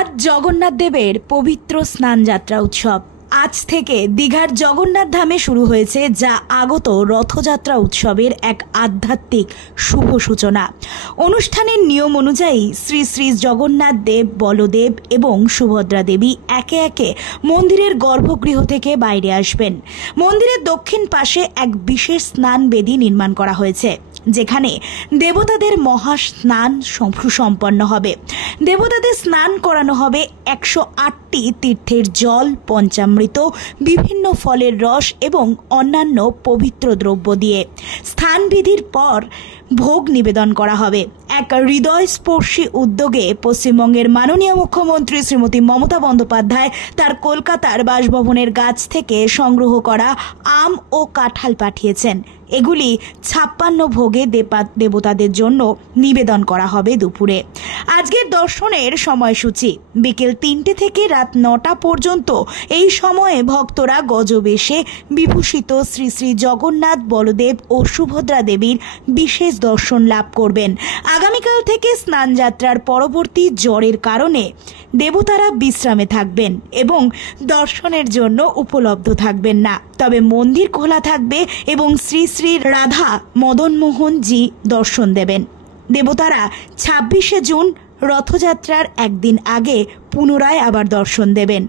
আজ জগন্নাথ দেবের পবিত্র স্নানযাত্রা উৎসব। আজ থেকে দীঘার জগন্নাথ ধামে শুরু হয়েছে যা আগত রথযাত্রা উৎসবের এক আধ্যাত্মিক শুভ সূচনা। অনুষ্ঠানের নিয়ম অনুযায়ী শ্রী শ্রী জগন্নাথ দেব, বলদেব এবং সুভদ্রা দেবী একে একে মন্দিরের গর্ভগৃহ থেকে বাইরে আসবেন। মন্দিরের দক্ষিণ পাশে এক বিশেষ স্নান বেদি নির্মাণ করা হয়েছে, যেখানে দেবতাদের মহা স্নান সুসম্পন্ন হবে। দেবতাদের স্নান করানো হবে 108টি তীর্থের জল, পঞ্চামৃত, বিভিন্ন ফলের রস এবং অন্যান্য পবিত্র দ্রব্য দিয়ে। স্নানবিধির পর ভোগ নিবেদন করা হবে। এক হৃদয়স্পর্শী উদ্যোগে পশ্চিমবঙ্গের মাননীয় মুখ্যমন্ত্রী শ্রীমতী মমতা বন্দ্যোপাধ্যায় তার কলকাতার বাসভবনের গাছ থেকে সংগ্রহ করা আম ও কাঁঠাল পাঠিয়েছেন। এগুলি 56 ভোগে দেবতাদের জন্য নিবেদন করা হবে দুপুরে। আজকের দর্শনের সময়সূচি বিকেল 3টে থেকে রাত 9টা পর্যন্ত। এই সময়ে ভক্তরা গজবেশে বিভূষিত শ্রী শ্রী জগন্নাথ, বলদেব ও সুভদ্রা দেবীর বিশেষ দর্শন লাভ করবেন। আগামীকাল থেকে স্নানযাত্রার পরবর্তী জ্বরের কারণে দেবতারা বিশ্রামে থাকবেন এবং দর্শনের জন্য উপলব্ধ থাকবেন না। তবে মন্দির খোলা থাকবে এবং শ্রী শ্রী রাধা মদনমোহন জি দর্শন দেবেন। দেবতারা 26শে জুন রথযাত্রার একদিন আগে পুনরায় আবার দর্শন দেবেন।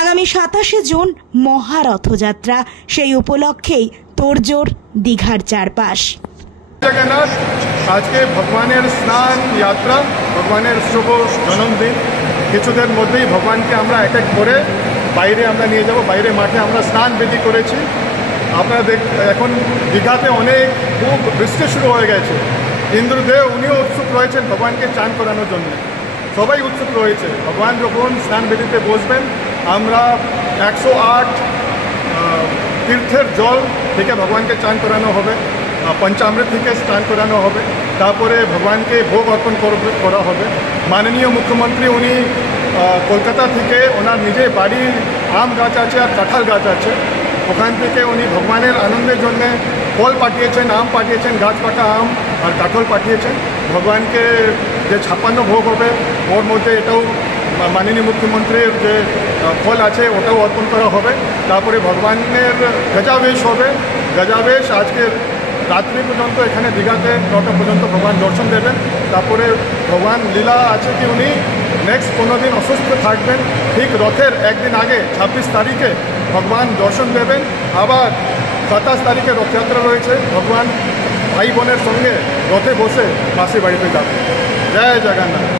আগামী 27শে জুন মহারথযাত্রা, সেই উপলক্ষেই তোড়জোড় দীঘার চারপাশ। জগন্নাথ আজকে ভগবানের স্নান যাত্রা, ভগবানের শুভ জন্মদিন। কিছুদের মধ্যেই ভগবানকে আমরা এক এক করে বাইরে আমরা নিয়ে যাব। বাইরে মাঠে আমরা স্নান বিধি করেছি। আপনারা এখন দীঘাতে অনেক খুব বৃষ্টি শুরু হয়ে গেছে। ইন্দ্রদেব উনিও উৎসুক রয়েছেন ভগবানকে চান করানোর জন্য। সবাই উৎসুক রয়েছে। ভগবান যখন স্নান বিধিতে বসবেন, আমরা 108 তীর্থের জল থেকে ভগবানকে চান করানো হবে, পঞ্চামৃত থেকে স্নান করানো হবে, তারপরে ভগবানকে ভোগ অর্পণ করা হবে। মাননীয় মুখ্যমন্ত্রী উনি কলকাতা থেকে ওনার নিজের বাড়ির আম গাছ আছে আর কাঁঠাল গাছ আছে, ওখান থেকে উনি ভগবানের আনন্দের জন্য ফল পাঠিয়েছেন, আম পাঠিয়েছেন, গাছ পাকা আম আর কাঁঠাল পাঠিয়েছেন। ভগবানকে যে 56 ভোগ হবে ওর মধ্যে এটাও মাননীয় মুখ্যমন্ত্রীর যে ফল আছে ওটাও অর্পণ করা হবে। তারপরে ভগবানের গজাবেশ হবে। গজাবেশ আজকের রাত্রি পর্যন্ত এখানে দীঘাতে 9টা পর্যন্ত ভগবান দর্শন দেবেন। তারপরে ভগবান লীলা আছে কি উনি নেক্সট 15 দিন অসুস্থ থাকবেন। ঠিক রথের একদিন আগে 26 তারিখে ভগবান দর্শন দেবেন। আবার 27 তারিখে রথযাত্রা রয়েছে। ভগবান ভাই বোনের সঙ্গে রথে বসে মাসির বাড়িতে যাবেন। জয় জগন্নাথ।